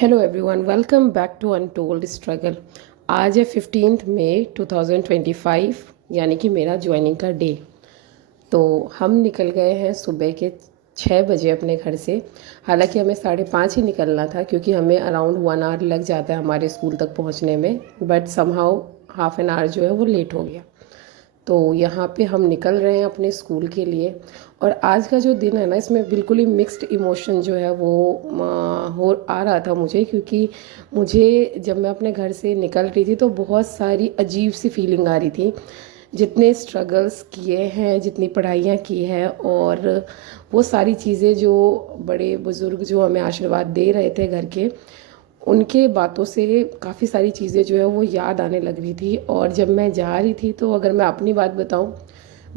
Hello everyone, welcome back to untold struggle. आज है 15 मई 2025, यानी कि मेरा ज्वाइनिंग का डे। तो हम निकल गए हैं सुबह के 6 बजे अपने घर से। हालांकि हमें 5:30 ही निकलना था, क्योंकि हमें अराउंड 1 आवर लग जाता है हमारे स्कूल तक पहुंचने में, but somehow half an hour जो है वो लेट हो गया। तो यहाँ पे हम निकल रहे हैं अपने स्कूल के लिए। और आज का जो दिन है ना, इसमें बिल्कुल ही मिक्स्ड इमोशन जो है वो हो आ रहा था मुझे, क्योंकि मुझे जब मैं अपने घर से निकल रही थी तो बहुत सारी अजीब सी फीलिंग आ रही थी। जितने स्ट्रगल्स किए हैं, जितनी पढ़ाइयाँ की हैं, और वो सारी चीज़ें जो बड़े बुज़ुर्ग जो हमें आशीर्वाद दे रहे थे घर के, उनके बातों से काफ़ी सारी चीज़ें जो है वो याद आने लग रही थी। और जब मैं जा रही थी, तो अगर मैं अपनी बात बताऊं,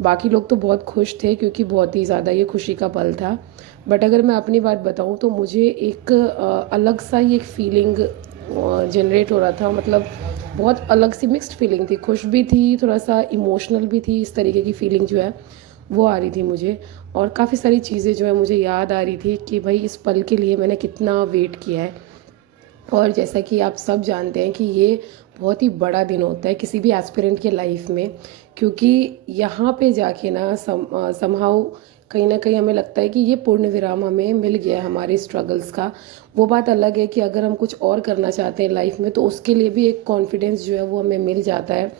बाकी लोग तो बहुत खुश थे क्योंकि बहुत ही ज़्यादा ये खुशी का पल था। बट अगर मैं अपनी बात बताऊं तो मुझे एक अलग सा ही एक फीलिंग जनरेट हो रहा था। मतलब बहुत अलग सी मिक्स्ड फीलिंग थी, खुश भी थी, थोड़ा सा इमोशनल भी थी। इस तरीके की फीलिंग जो है वो आ रही थी मुझे। और काफ़ी सारी चीज़ें जो है मुझे याद आ रही थी कि भाई इस पल के लिए मैंने कितना वेट किया है। और जैसा कि आप सब जानते हैं कि ये बहुत ही बड़ा दिन होता है किसी भी एस्पिरेंट के लाइफ में, क्योंकि यहाँ पे जाके ना समहाउ कहीं ना कहीं हमें लगता है कि ये पूर्ण विराम हमें मिल गया है हमारे स्ट्रगल्स का। वो बात अलग है कि अगर हम कुछ और करना चाहते हैं लाइफ में, तो उसके लिए भी एक कॉन्फिडेंस जो है वो हमें मिल जाता है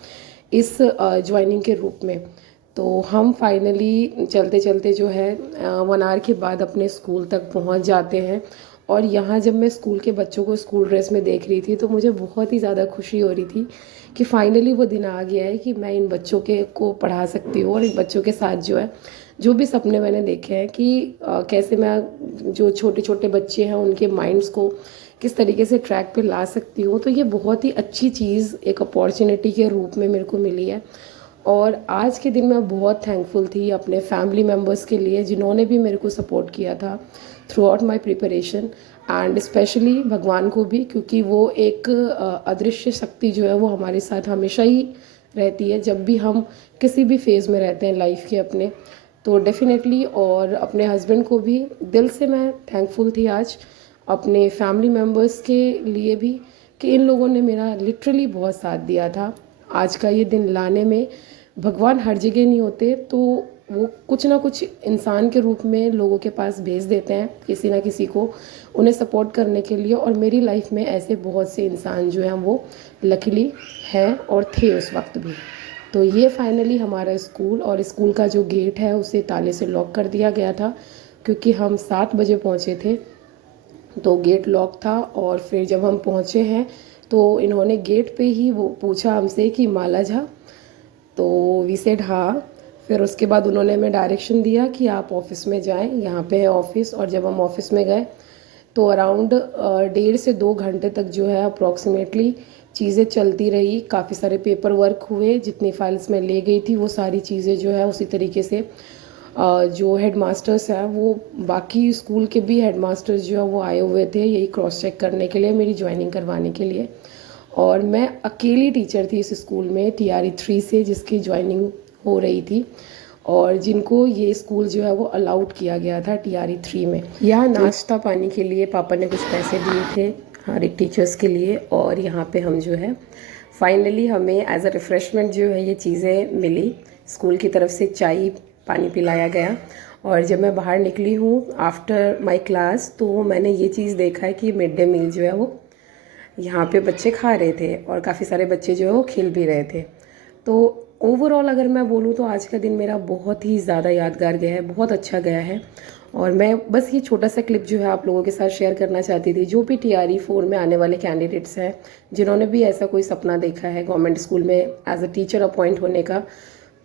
इस ज्वाइनिंग के रूप में। तो हम फाइनली चलते चलते जो है 1 आवर के बाद अपने स्कूल तक पहुंच जाते हैं। और यहाँ जब मैं स्कूल के बच्चों को स्कूल ड्रेस में देख रही थी, तो मुझे बहुत ही ज़्यादा खुशी हो रही थी कि फाइनली वो दिन आ गया है कि मैं इन बच्चों के को पढ़ा सकती हूँ, और इन बच्चों के साथ जो है जो भी सपने मैंने देखे हैं कि कैसे मैं जो छोटे छोटे बच्चे हैं उनके माइंड्स को किस तरीके से ट्रैक पे ला सकती हूँ। तो ये बहुत ही अच्छी चीज़ एक अपॉर्चुनिटी के रूप में मेरे को मिली है। और आज के दिन मैं बहुत थैंकफुल थी अपने फैमिली मेम्बर्स के लिए, जिन्होंने भी मेरे को सपोर्ट किया था through out my preparation. And specially भगवान को भी, क्योंकि वो एक अदृश्य शक्ति जो है वो हमारे साथ हमेशा ही रहती है जब भी हम किसी भी फेज़ में रहते हैं लाइफ के अपने। तो डेफिनेटली, और अपने हस्बैंड को भी दिल से मैं थैंकफुल थी आज, अपने फैमिली मेम्बर्स के लिए भी, कि इन लोगों ने मेरा लिटरली बहुत साथ दिया था आज का ये दिन लाने में। भगवान हर जगह नहीं होते, तो वो कुछ ना कुछ इंसान के रूप में लोगों के पास भेज देते हैं किसी ना किसी को, उन्हें सपोर्ट करने के लिए। और मेरी लाइफ में ऐसे बहुत से इंसान जो हैं वो लकीली हैं और थे उस वक्त भी। तो ये फाइनली हमारा स्कूल, और स्कूल का जो गेट है उसे ताले से लॉक कर दिया गया था, क्योंकि हम 7 बजे पहुँचे थे, तो गेट लॉक था। और फिर जब हम पहुँचे हैं, तो इन्होंने गेट पे ही वो पूछा हमसे कि माला झा। तो वी सेड हाँ। फिर उसके बाद उन्होंने हमें डायरेक्शन दिया कि आप ऑफिस में जाएं, यहाँ पे है ऑफिस। और जब हम ऑफिस में गए, तो अराउंड 1.5 से 2 घंटे तक जो है अप्रॉक्सीमेटली चीज़ें चलती रही। काफ़ी सारे पेपर वर्क हुए, जितनी फाइल्स मैं ले गई थी वो सारी चीज़ें जो है उसी तरीके से जो हेड मास्टर्स हैं, वो बाकी स्कूल के भी हेड मास्टर्स जो है वो आए हुए थे यही क्रॉस चेक करने के लिए, मेरी ज्वाइनिंग करवाने के लिए। और मैं अकेली टीचर थी इस स्कूल में TRE 3 से, जिसकी ज्वाइनिंग हो रही थी, और जिनको ये स्कूल जो है वो अलाउड किया गया था TRE 3 में। यहाँ नाश्ता पानी के लिए पापा ने कुछ पैसे दिए थे हर एक टीचर्स के लिए। और यहाँ पे हम जो है फाइनली हमें एज अ रिफ़्रेशमेंट जो है ये चीज़ें मिली, स्कूल की तरफ से चाय पानी पिलाया गया। और जब मैं बाहर निकली हूँ आफ्टर माय क्लास, तो मैंने ये चीज़ देखा है कि मिड डे मील जो है वो यहाँ पे बच्चे खा रहे थे, और काफ़ी सारे बच्चे जो है वो खेल भी रहे थे। तो ओवरऑल अगर मैं बोलूँ तो आज का दिन मेरा बहुत ही ज़्यादा यादगार गया है, बहुत अच्छा गया है। और मैं बस ये छोटा सा क्लिप जो है आप लोगों के साथ शेयर करना चाहती थी। जो भी TRE 4 में आने वाले कैंडिडेट्स हैं, जिन्होंने भी ऐसा कोई सपना देखा है गवर्नमेंट स्कूल में एज अ टीचर अपॉइंट होने का,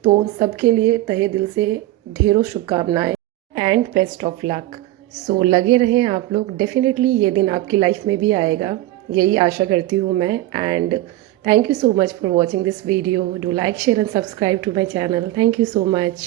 तो उन सब के लिए तहे दिल से ढेरों शुभकामनाएं एंड बेस्ट ऑफ लक। सो लगे रहें आप लोग, डेफिनेटली ये दिन आपकी लाइफ में भी आएगा, यही आशा करती हूँ मैं। And thank you so much for watching this video. Do like share and subscribe to my channel. Thank you so much.